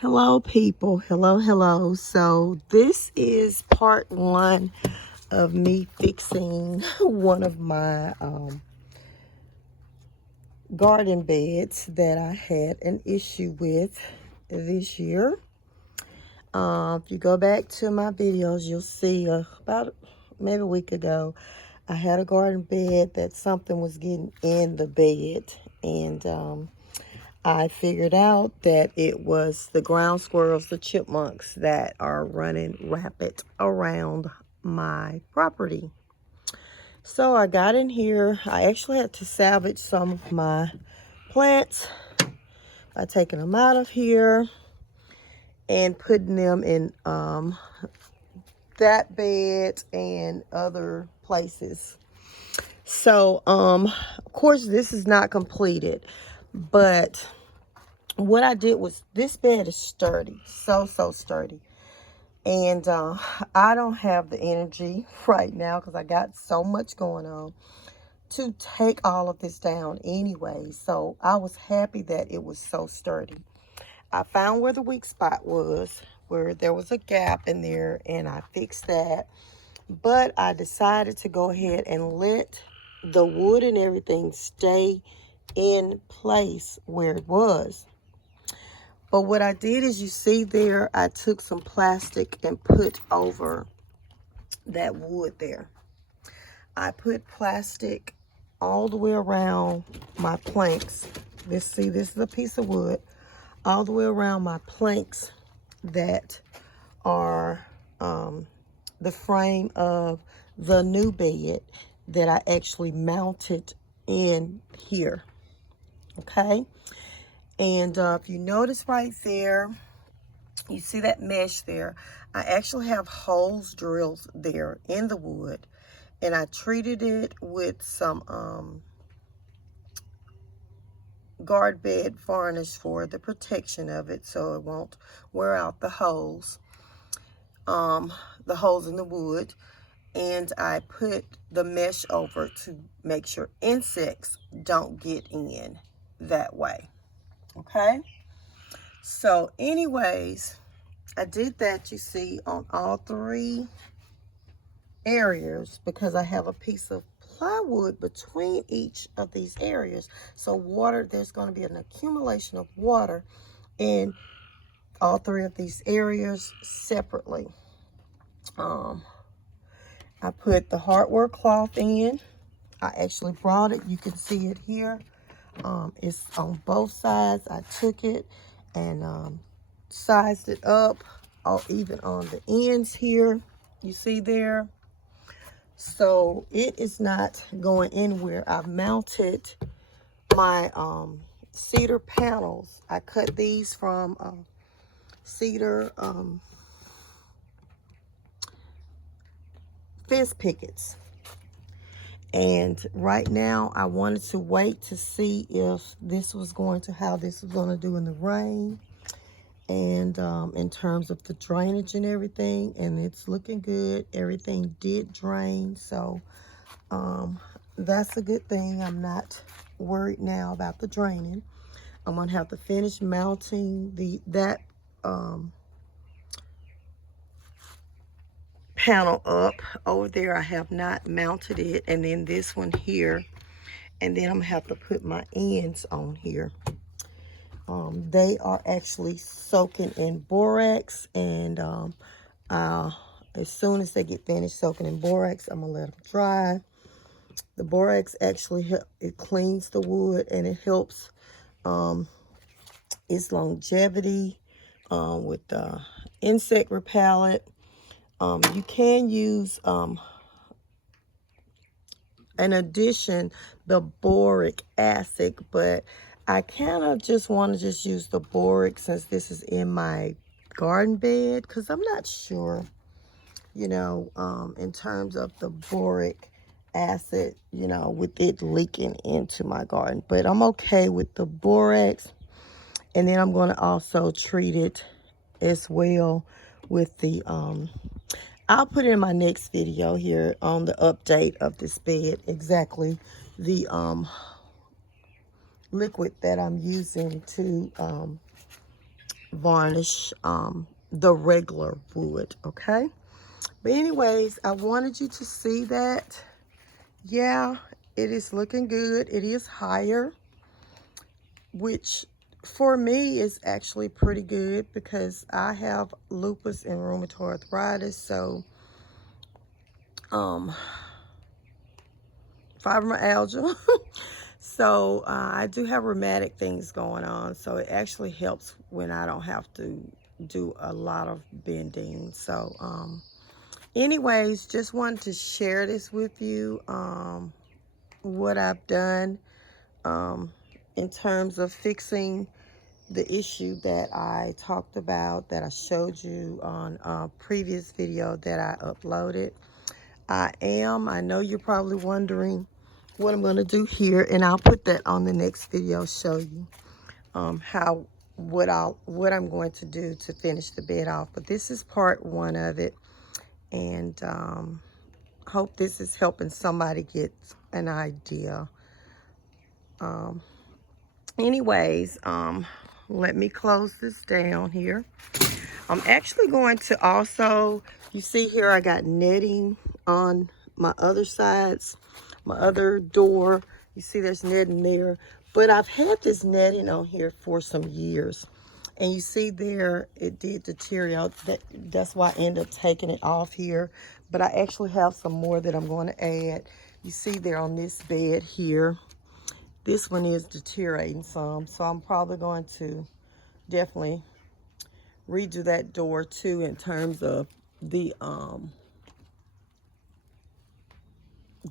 Hello, people. Hello. So this is part one of me fixing one of my garden beds that I had an issue with this year. If you go back to my videos, you'll see about maybe a week ago, I had a garden bed that something was getting in the bed, and I figured out that it was the ground squirrels, the chipmunks that are running rapid around my property. So I got in here. I actually had to salvage some of my plants by taking them out of here and putting them in that bed and other places. So, of course, this is not completed, but what I did was, this bed is sturdy, so sturdy, and I don't have the energy right now because I got so much going on to take all of this down anyway. So I was happy that it was so sturdy. I found where the weak spot was, where there was a gap in there, and I fixed that. But I decided to go ahead and let the wood and everything stay in place where it was. But what I did is, you see there, I took some plastic and put over that wood there. I put plastic all the way around my planks. This is a piece of wood. All the way around my planks that are the frame of the new bed that I actually mounted in here. Okay? And if you notice right there, you see that mesh there? I actually have holes drilled there in the wood, and I treated it with some guard bed varnish for the protection of it, so it won't wear out the holes in the wood. And I put the mesh over to make sure insects don't get in that way. Okay? So anyways, I did that, you see, on all three areas, because I have a piece of plywood between each of these areas. So water, there's going to be an accumulation of water in all three of these areas separately. I put the hardware cloth in. I actually brought it. You can see it here. It's on both sides. I took it and sized it up, even on the ends here. You see there? So it is not going anywhere. I've mounted my cedar panels. I cut these from cedar fence pickets. And right now I wanted to wait to see if this was going to, how this was going to do in the rain, and in terms of the drainage and everything. And it's looking good. Everything did drain, so that's a good thing. I'm not worried now about the draining. I'm gonna have to finish mounting that panel up over there. I have not mounted it, and then this one here, and then I'm gonna have to put my ends on here. They are actually soaking in borax, and as soon as they get finished soaking in borax, I'm gonna let them dry. The borax actually it cleans the wood, and it helps its longevity with insect repellent. You can use in addition the boric acid, but I kind of just want to just use the boric since this is in my garden bed, because I'm not sure, you know, in terms of the boric acid, you know, with it leaking into my garden. But I'm okay with the borax. And then I'm going to also treat it as well with the I'll put in my next video here on the update of this bed exactly the liquid that I'm using to varnish the regular wood, okay? But anyways, I wanted you to see that. Yeah, it is looking good. It is higher, which for me is actually pretty good because I have lupus and rheumatoid arthritis, so fibromyalgia. So I do have rheumatic things going on, so it actually helps when I don't have to do a lot of bending. So anyways, just wanted to share this with you, what I've done in terms of fixing the issue that I talked about, that I showed you on a previous video that I uploaded. I know you're probably wondering what I'm going to do here, and I'll put that on the next video, show you what I'm going to do to finish the bed off. But this is part one of it, and hope this is helping somebody get an idea. Anyways, let me close this down here. I'm actually going to also, you see here I got netting on my other sides, my other door. You see there's netting there, but I've had this netting on here for some years, and you see there it did deteriorate. That's why I ended up taking it off here, but I actually have some more that I'm going to add. You see there on this bed here, this one is deteriorating some, so I'm probably going to definitely redo that door too, in terms of the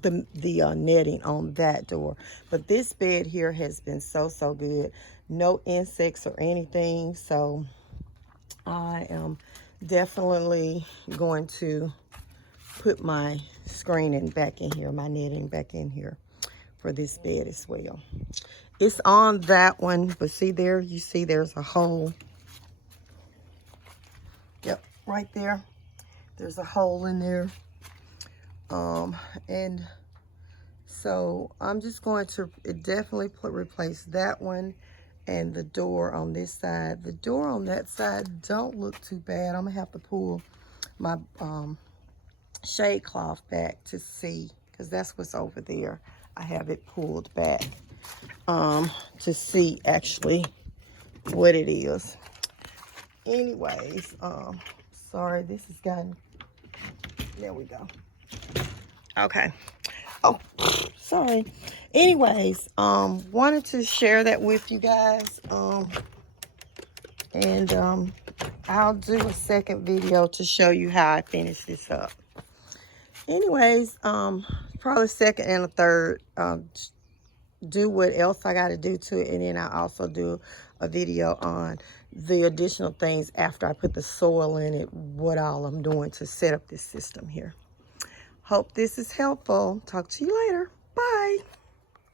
netting on that door. But this bed here has been so good, no insects or anything, so I am definitely going to put my screening back in here, my netting back in here for this bed as well. It's on that one, but see there, you see there's a hole. Yep, right there. There's a hole in there. And so I'm just going to definitely replace that one and the door on this side. The door on that side don't look too bad. I'm gonna have to pull my shade cloth back to see, because that's what's over there. I have it pulled back to see actually what it is. Anyways, sorry, this has gotten, there we go. Okay. Oh, sorry. Anyways, wanted to share that with you guys. And I'll do a second video to show you how I finish this up. Anyways, probably second and a third, do what else I got to do to it, and then I'll also do a video on the additional things after I put the soil in it, what all I'm doing to set up this system here. Hope this is helpful. Talk to you later. Bye.